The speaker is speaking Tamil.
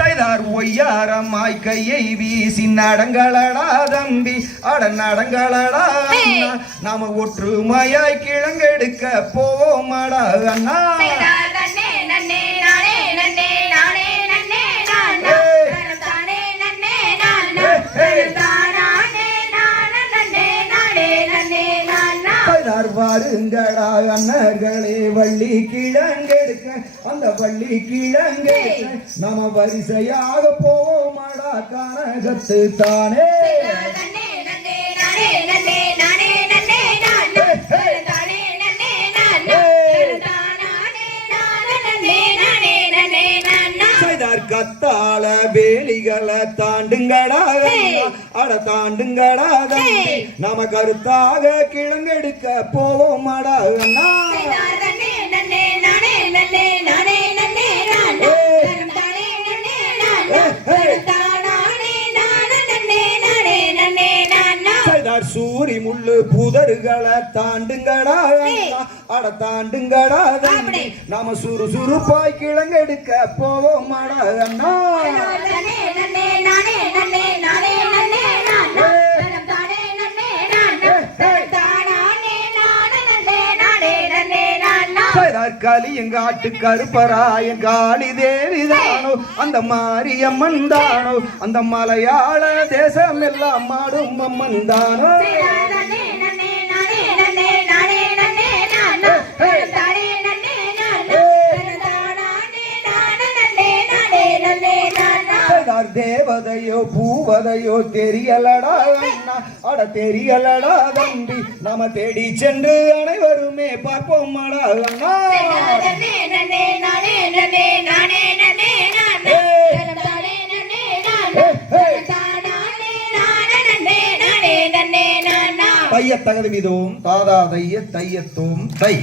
செய்தார் ஒய்யாரமாய் கையை வீசி நடங்களடா தம்பி. அட நடங்களடா நாம ஒற்றுமையாய் கிழங்கெடுக்க போவோமாடா அண்ணா. நானா செய்தார் வாருங்கடா அண்ணர்களே வள்ளி கிழங்கெடுக்க அந்த வள்ளி கிழங்கெடுக்க நாம வரிசையாக போவோமாடா கனகத்து தானே? கத்தால வேலிகளை தாண்டுங்கடா. அட தாண்டுங்கடா தம்பி நாம கருத்தாக கிழங்கெடுக்க போவோமாடா அண்ணா. சூரி முள்ளு புதர்களை தாண்டுங்கடா. அட தாண்டுங்கடா நாம சுறுசுறுப்பாய் கிழங்கெடுக்க போவோமாடா அண்ணா. நானா எங்க கலியங்காட்டு கருப்பராயன் காளி தேவி தானோ? அந்த மாரியம்மன் தானோ? அந்த மலையாள தேசம் எல்லாம் மாடும் அம்மன் தானோ? செய்தார் தேவதையோ பூவதையோ தெரியலடா அண்ணா. அட தெரியலடா தம்பி. நாம தேடி சென்று அனைவருமே பார்ப்போம் அடா அண்ணா. நன்னே நன்னே நானே நன்னே நானே நன்னே நானா தானே நன்னே நானா தானானே நானா நன்னே நானே நன்னே நானா தைய தகது மிதோம் தாதா தைய தையத்தோம் தை.